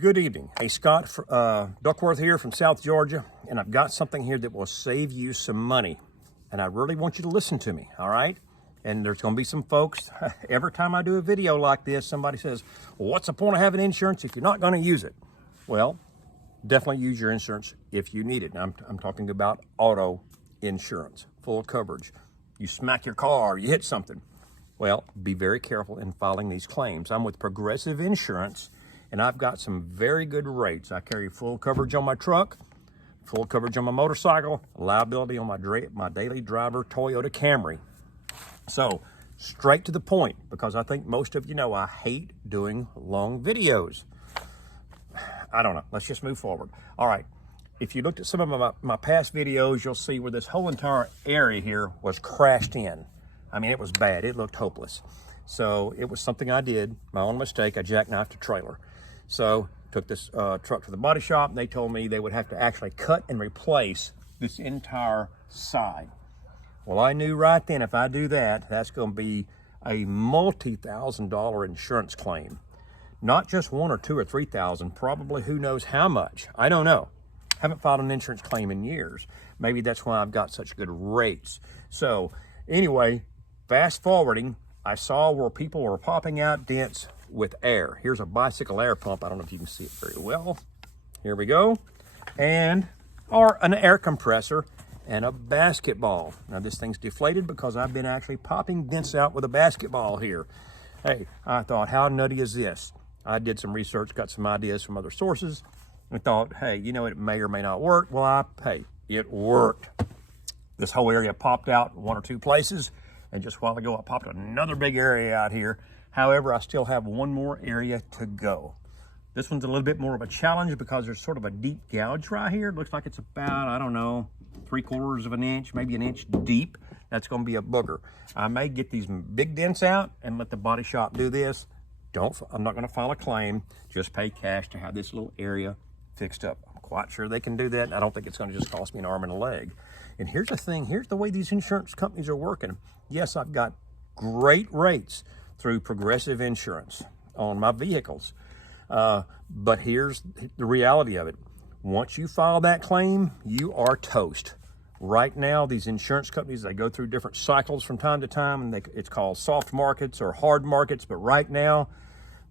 Good evening. Hey, Scott Duckworth here from South Georgia, and I've got something here that will save you some money. And I really want you to listen to me, all right? And there's going to be some folks, every time I do a video like this, somebody says, well, what's the point of having insurance if you're not going to use it? Well, definitely use your insurance if you need it. Now, I'm talking about auto insurance, full coverage. You smack your car, you hit something. Well, be very careful in filing these claims. I'm with Progressive Insurance, and I've got some very good rates. I carry full coverage on my truck, full coverage on my motorcycle, liability on my daily driver Toyota Camry. So, straight to the point, because I think most of you know I hate doing long videos. I don't know. Let's just move forward. All right. If you looked at some of my past videos, you'll see where this whole entire area here was crashed in. I mean, it was bad. It looked hopeless. So it was something I did, my own mistake. I jackknifed a trailer. So took this truck to the body shop, and they told me they would have to actually cut and replace this entire side. Well, I knew right then if I do that, that's going to be a multi-$1,000 insurance claim. Not just $1,000 or $2,000 or $3,000, probably who knows how much. I don't know. Haven't filed an insurance claim in years. Maybe that's why I've got such good rates. So anyway, fast forwarding, I saw where people were popping out dents with air. Here's a bicycle air pump. I don't know if you can see it very well. Here we go. Or an air compressor and a basketball. Now this thing's deflated because I've been actually popping dents out with a basketball here. Hey, I thought, how nutty is this? I did some research, got some ideas from other sources, and thought, hey, you know, it may or may not work. Well, hey, it worked. This whole area popped out in one or two places, and just a while ago, I popped another big area out here. However, I still have one more area to go. This one's a little bit more of a challenge because there's sort of a deep gouge right here. It looks like it's about, I don't know, 3/4 of an inch, maybe an inch deep. That's going to be a booger. I may get these big dents out and let the body shop do this. I'm not going to file a claim. Just pay cash to have this little area fixed up. I'm quite sure they can do that. I don't think it's going to just cost me an arm and a leg. And here's the thing. Here's the way these insurance companies are working. Yes, I've got great rates through Progressive Insurance on my vehicles. But here's the reality of it. Once you file that claim, you are toast. Right now, these insurance companies, they go through different cycles from time to time, and it's called soft markets or hard markets. But right now,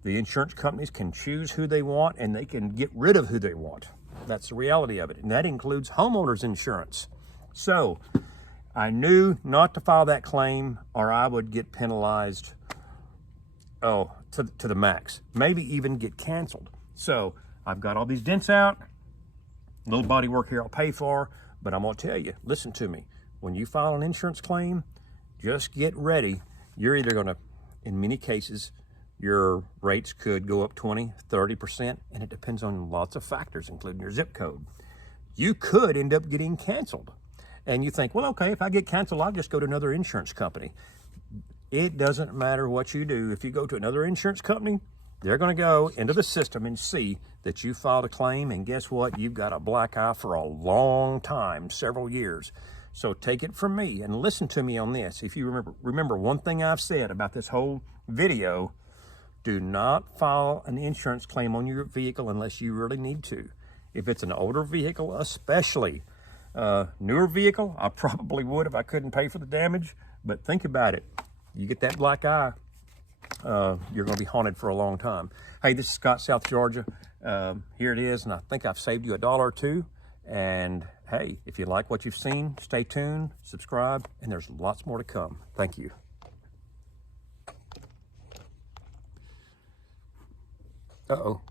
the insurance companies can choose who they want, and they can get rid of who they want. That's the reality of it, and that includes homeowners insurance. So I knew not to file that claim, or I would get penalized, to the max, maybe even get canceled. So I've got all these dents out. Little body work here I'll pay for. But I'm going to tell you, listen to me. When you file an insurance claim, just get ready. You're either going to, in many cases, your rates could go up 20, 30%, and it depends on lots of factors, including your zip code. You could end up getting canceled. And you think, well, okay, if I get canceled, I'll just go to another insurance company. It doesn't matter what you do. If you go to another insurance company, they're going to go into the system and see that you filed a claim, and guess what? You've got a black eye for a long time, several years. So take it from me and listen to me on this. If you remember one thing I've said about this whole video, do not file an insurance claim on your vehicle unless you really need to. If it's an older vehicle, especially. Newer vehicle, I probably would if I couldn't pay for the damage, but think about it. You get that black eye, you're going to be haunted for a long time. Hey, this is Scott, South Georgia. Here it is, and I think I've saved you $1 or $2. And hey, if you like what you've seen, stay tuned, subscribe, and there's lots more to come. Thank you. Uh-oh.